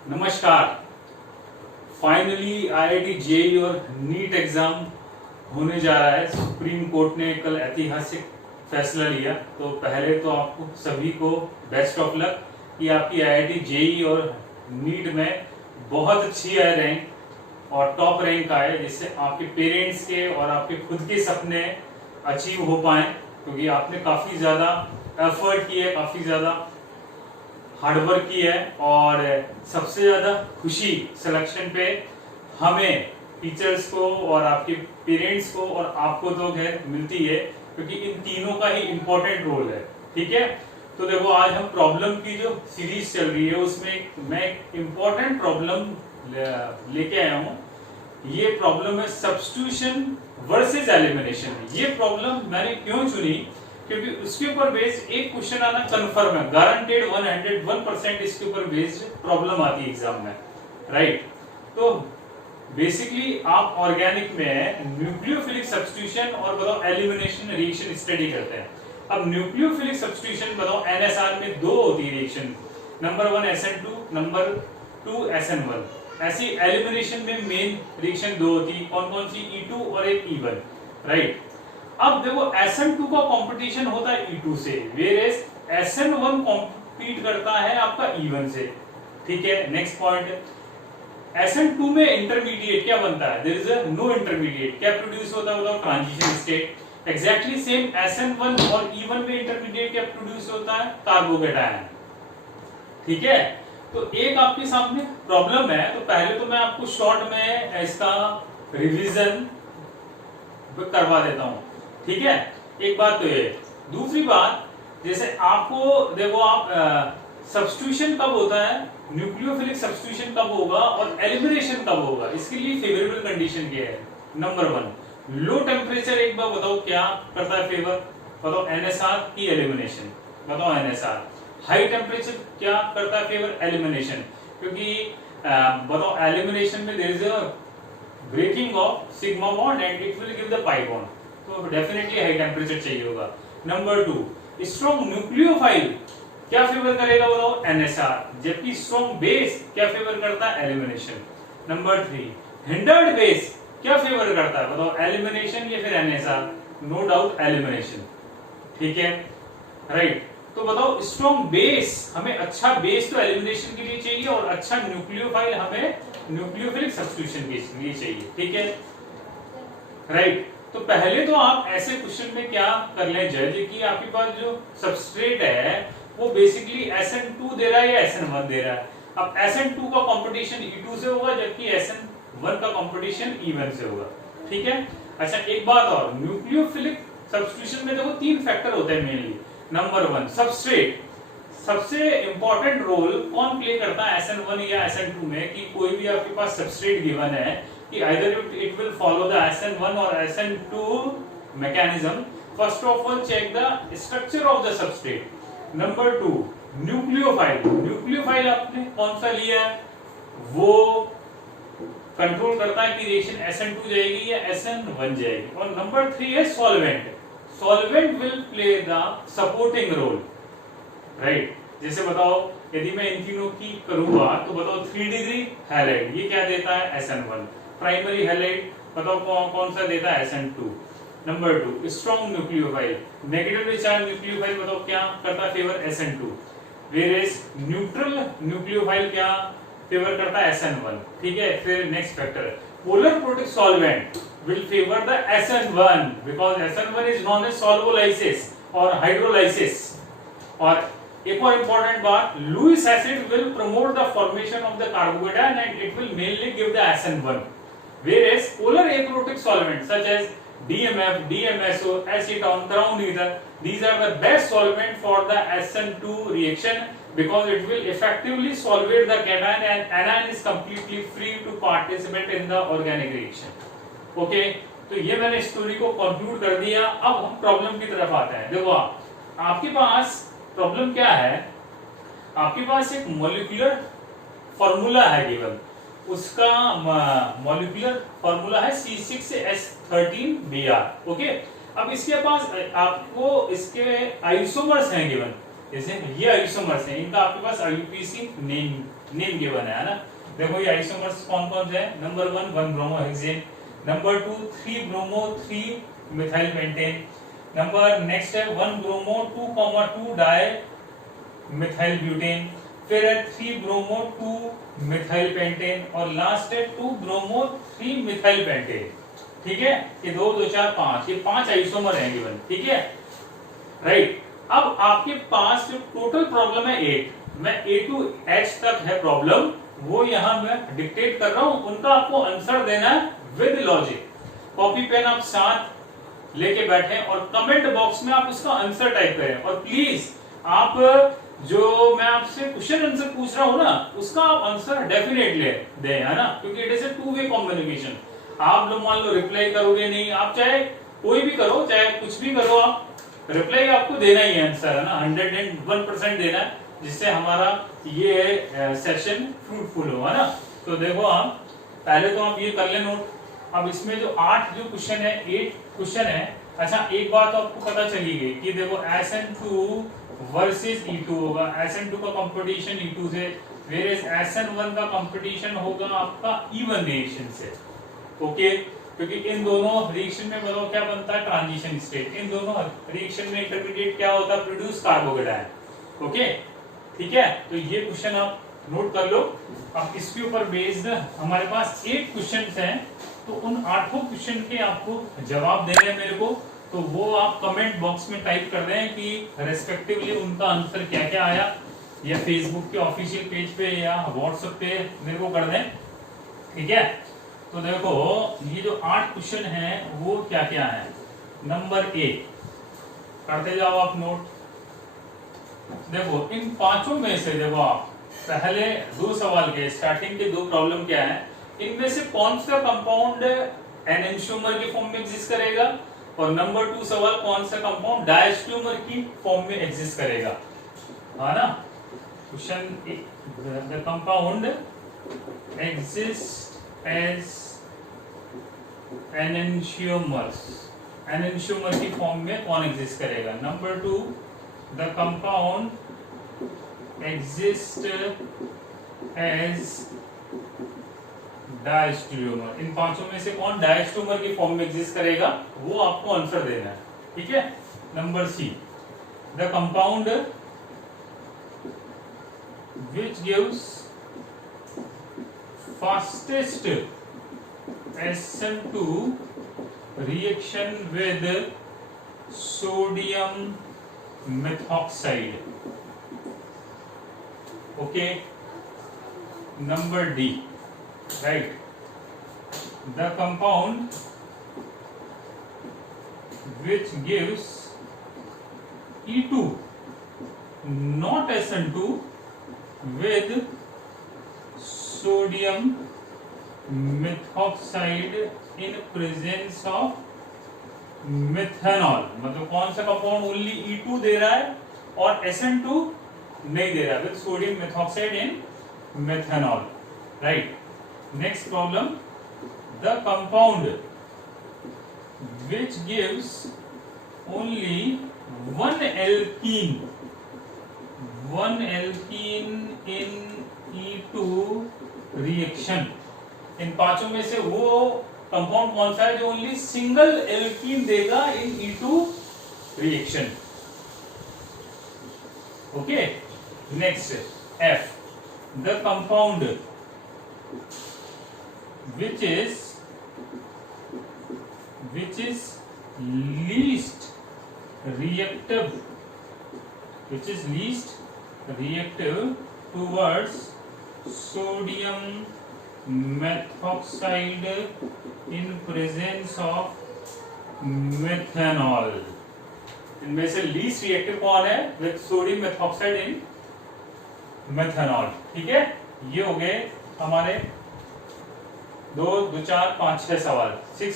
नमस्कार। Finally IIT JEE और NEET exam होने जा रहा है। सुप्रीम कोर्ट ने कल ऐतिहासिक फैसला लिया। तो पहले तो आपको सभी को बेस्ट ऑफ लक कि आपकी आईआईटी जेईई और नीट में बहुत अच्छी आए रैंक और टॉप रैंक आए, जिससे आपके पेरेंट्स के और आपके खुद के सपने अचीव हो पाए, क्योंकि आपने काफी ज्यादा एफर्ट किया है, काफी ज्यादा हार्डवर्क की है। और सबसे ज्यादा खुशी सिलेक्शन पे हमें टीचर्स को और आपके पेरेंट्स को और आपको तो खैर मिलती है, क्योंकि इन तीनों का ही इंपॉर्टेंट रोल है। ठीक है, तो देखो आज हम प्रॉब्लम की जो सीरीज चल रही है उसमें मैं इंपॉर्टेंट प्रॉब्लम लेके आया हूँ। ये प्रॉब्लम है सब्स्टिट्यूशन वर्सेस एलिमिनेशन। ये प्रॉब्लम मैंने क्यों चुनी, क्योंकि उसके ऊपर बेस्ड एक क्वेश्चन आना कंफर्म है, गारंटेड 101% इसके ऊपर बेस्ड प्रॉब्लम आती है एग्जाम में, राइट। तो बेसिकली आप ऑर्गेनिक में न्यूक्लियोफिलिक सब्स्टिट्यूशन और बताओ एलिमिनेशन रिएक्शन स्टडी करते हैं। अब न्यूक्लियोफिलिक सब्स्टिट्यूशन बताओ एनएसआर में दो होती है reaction, number 1 SN2, number 2 SN1। ऐसी एलिमिनेशन में मेन रिएक्शन दो होती है, कौन कौन सी, E2 और एक E1, राइट। अब देखो SN2 का कंपटीशन होता है E2 से, वेयरएज SN1 कॉम्पीट करता है आपका E1 से। ठीक है, नेक्स्ट पॉइंट, SN2 में इंटरमीडिएट क्या बनता है, देयर इज नो इंटरमीडिएट, क्या प्रोड्यूस होता है बताओ, transition state. Exactly same SN1 और E1 में इंटरमीडिएट क्या प्रोड्यूस होता है, कार्बोकेटायन। ठीक है, तो एक आपके सामने प्रॉब्लम है। तो पहले तो मैं आपको शॉर्ट में इसका रिवीजन करवा देता हूं। ठीक है, एक बात तो ये। दूसरी बात, जैसे आपको देखो आप सब्स्टिट्यूशन कब होता है, न्यूक्लियोफिलिक सब्स्टिट्यूशन कब होगा और एलिमिनेशन कब होगा, इसके लिए फेवरेबल कंडीशन क्या है। नंबर 1 लो टेम्परेचर, एक बार बताओ क्या करता है फेवर, बताओ एनएसआर की एलिमिनेशन, बताओ एनएसआर। हाई टेम्परेचर क्या करता है फेवर, एलिमिनेशन, क्योंकि बताओ एलिमिनेशन में there is a breaking of sigma bond and it will give the pi bond, तो डेफिनेटली हाई टेम्परेचर चाहिए होगा। नंबर 2 स्ट्रॉन्ग न्यूक्लियोफाइल क्या फेवर करेगा बताओ, एनएसआर, जबकि स्ट्रॉन्ग बेस क्या फेवर करता है, एलिमिनेशन। नंबर 3 हिंडर्ड बेस क्या फेवर करता है बताओ, एलिमिनेशन या फिर एनएसआर, नो डाउट एलिमिनेशन। ठीक है, राइट। तो बताओ स्ट्रॉन्ग बेस, हमें अच्छा बेस तो एलिमिनेशन के लिए चाहिए और अच्छा न्यूक्लियोफाइल हमें न्यूक्लियोफिलिक सब्स्टिट्यूशन के लिए चाहिए। ठीक है, राइट। तो पहले तो आप ऐसे क्वेश्चन में क्या कर लें जज कि आपके पास जो सबस्ट्रेट है वो बेसिकली SN2 दे रहा है या SN1 दे रहा है। अब SN2 का कंपटीशन E2 से होगा, जबकि SN1 का कंपटीशन E1 से होगा। ठीक है, अच्छा एक बात और, न्यूक्लियोफिलिक सब्स्टिट्यूशन में देखो 3 फैक्टर होते हैं मेनली। नंबर 1 सबस्ट्रेट, सबसे इंपॉर्टेंट रोल कौन प्ले करता है SN1 या SN2 में, कि कोई भी आपके पास सबस्ट्रेट गिवन है कि either it will follow the SN1 or SN2 mechanism. First of all check the structure of the substrate. Number 2 nucleophile, nucleophile आपने कौन सा लिया है, वो कंट्रोल करता है कि रिएक्शन SN2 जाएगी या SN1 जाएगी। और नंबर 3 है solvent, solvent will play the supporting role, right. जैसे बताओ यदि मैं इन तीनों की करूंगा तो बताओ 3 डिग्री हैलाइड, ये क्या देता है, SN1। प्राइमरी हैलाइड बताओ कौन सा देता है, SN2। Number 2 strong nucleophile, negatively charge nucleophile बताओ क्या करता है favour, SN2। Whereas neutral nucleophile क्या फेवर करता है, SN1। ठीक है, फिर next factor polar protic solvent will favour the SN1 because SN1 is known as solvolysis और हाइड्रोलाइसिस। और एक और इंपॉर्टेंट बात, Lewis acid will promote the formation of the carbocation and it will mainly give the SN1। Whereas polar aprotic solvents such as DMF, DMSO, acetone, crown ether, these are the best solvent for the SN2 reaction because it will effectively solvate the cation and anion is completely free to participate in the organic reaction. Okay, तो ये मैंने story को conclude कर दिया। अब हम problem की तरफ आते हैं। देखो आपके पास प्रॉब्लम क्या है, आपके पास एक मॉलिक्यूलर फॉर्मूला है गिवन, उसका मॉलिक्यूलर फॉर्मूला है C6H13Br। ओके, अब इसके पास आपको इसके आइसोमर्स हैं गिवन, जैसे ये आइसोमर्स है, इनका आपके पास IUPAC नेम गिवन है ना। देखो ये आइसोमर्स कौन कौन से हैं? Number 1 1 bromohexane, number 2 3 bromo 3 methyl pentane, number next है 1 ब्रोमो 2,2 डाई मिथाइल ब्यूटेन, फिर है 3 ब्रोमो 2 मिथाइल पेंटेन और लास्ट है 2 ब्रोमो 3 मिथाइल पेंटेन। ठीक है, ये 2 2 4 5, ये 5 आइसोमर हैं गिवन। ठीक है, राइट। अब आपके पास जो टोटल प्रॉब्लम है 8, मैं A to H तक है प्रॉब्लम, वो यहां मैं डिक्टेट कर रहा हूं, उनका आपको आंसर देना है विद लॉजिक। कॉपी पेन आप साथ लेके बैठे और कमेंट बॉक्स में आप उसका आंसर टाइप करें। और प्लीज आप जो मैं आपसे क्वेश्चन आंसर पूछ रहा हूं ना, उसका आप आंसर डेफिनेटली दें, है ना, क्योंकि it is a 2 way communication. आप लोग मान लो रिप्लाई करोगे नहीं, आप चाहे कोई भी करो, चाहे कुछ भी करो, आप रिप्लाई आपको देना ही है, आंसर है ना, 101% देना है, जिससे हमारा ये सेशन फ्रूटफुल हो, है ना। तो देखो आप पहले तो आप ये कर ले नोट। अब इसमें जो 8 जो क्वेश्चन है, 8 क्वेश्चन है। अच्छा, एक बात आपको पता चली गई कि देखो SN2 वर्सेस E2 होगा, SN2 का कंपटीशन E2 से, वेरेस SN1 का कंपटीशन होगा आपका E1 रिएक्शन से। ओके, क्योंकि इन दोनों रिएक्शन में बताओ क्या बनता है? Transition state. इन दोनों रिएक्शन में इंटरमीडिएट क्या होता है? Produce carbocation. ओके, ठीक है, तो ये क्वेश्चन आप नोट कर लो। अब इसके ऊपर बेस्ड हमारे पास 8 क्वेश्चंस हैं, तो उन 8 क्वेश्चन के आपको जवाब देने हैं मेरे को, तो वो आप कमेंट बॉक्स में टाइप कर दें कि रेस्पेक्टिवली उनका आंसर क्या क्या आया, या फेसबुक के ऑफिशियल पेज पे या व्हाट्सएप पे मेरे को कर दें। ठीक है, तो देखो ये जो 8 क्वेश्चन हैं वो क्या क्या है। नंबर 1 करते जाओ आप नोट। देखो इन 5 में से देखो आप पहले 2 सवाल के स्टार्टिंग के 2 प्रॉब्लम क्या है, इनमें से कौन सा कंपाउंड एनेंशियोमर के फॉर्म में एग्जिस्ट करेगा, और नंबर 2 सवाल कौन सा कंपाउंड डायस्टियोमर की फॉर्म में एग्जिस्ट करेगा, है ना। Question the compound exist as enantiomers, enantiomer की फॉर्म में कौन एग्जिस्ट करेगा। Number 2 the compound exist as diastereomer. इन 5 में से कौन डायस्टियोमर की फॉर्म में एग्जिस्ट करेगा, वो आपको आंसर देना है। ठीक है, number see the compound which gives fastest SN2 reaction with sodium methoxide. Okay, number D, right, the compound which gives E2 not SN2 with sodium methoxide in presence of methanol। मतलब कौन सा compound only E2 दे रहा है और SN2 नहीं दे रहा, with sodium methoxide in methanol, right. Next problem the compound which gives only one alkene in E2 reaction. इन 5 में से वो कंपाउंड कौन सा है जो ओनली सिंगल एल्कीन देगा इन E2 reaction. Okay, next F the compound which is least reactive towards sodium methoxide in presence of methanol। इनमें से लीस्ट रिएक्टिव कौन है with sodium methoxide in methanol. ठीक है, ये हो गए हमारे 2 2 4 5 6 सवाल। 6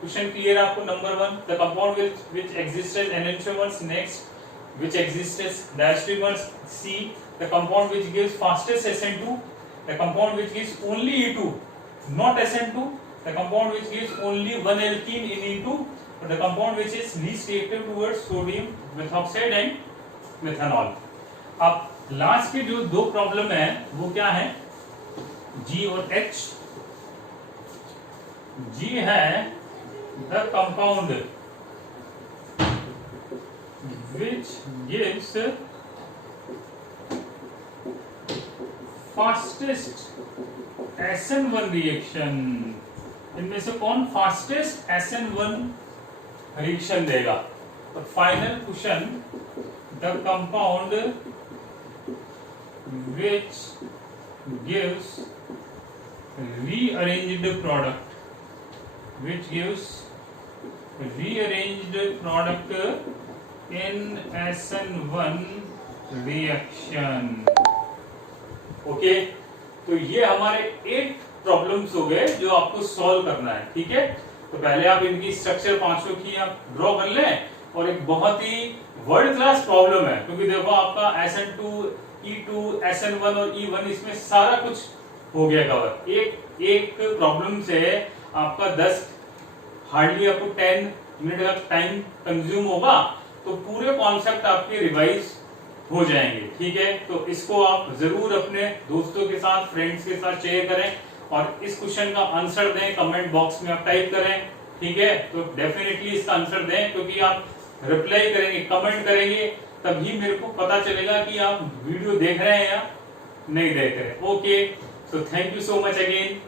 क्वेश्चन क्लियर आपको। Number 1 the compound which exists as enantiomers, next which exists as diastereomers, C the compound which gives fastest SN2, the compound which gives only E2 not SN2, the compound which gives only one alkene in E2, or the compound which is least reactive towards sodium methoxide and methanol। अब last के जो दो problem है वो क्या है, G और H। G है the compound which gives fastest SN1 reaction. इनमें से कौन फास्टेस्ट SN1 रिएक्शन देगा। तो final question, the compound which gives rearranged product, which gives rearranged product in SN1 reaction। Okay, तो ये हमारे 8 प्रॉब्लम्स हो गए जो आपको सॉल्व करना है। ठीक है, तो पहले आप इनकी स्ट्रक्चर पांचों की आप ड्रॉ कर लें, और एक बहुत ही वर्ल्ड क्लास प्रॉब्लम है, क्योंकि देखो आपका SN2, E2, SN1 और E1 इसमें सारा कुछ हो गया कवर। एक प्रॉब्लम से आपका 10 हार्डली आपको 10 मिनट का टाइम कंज्यूम होगा, तो पूरे कॉन्सेप्ट आपके रिवाइज हो जाएंगे। ठीक है, तो इसको आप जरूर अपने दोस्तों के साथ, फ्रेंड्स के साथ शेयर करें, और इस क्वेश्चन का आंसर दें, कमेंट बॉक्स में आप टाइप करें। ठीक है, तो डेफिनेटली इसका आंसर दें, क्योंकि आप रिप्लाई करेंगे, कमेंट करेंगे, तभी मेरे को पता चलेगा कि आप वीडियो देख रहे हैं या नहीं देख रहे। Okay, so thank you so much again.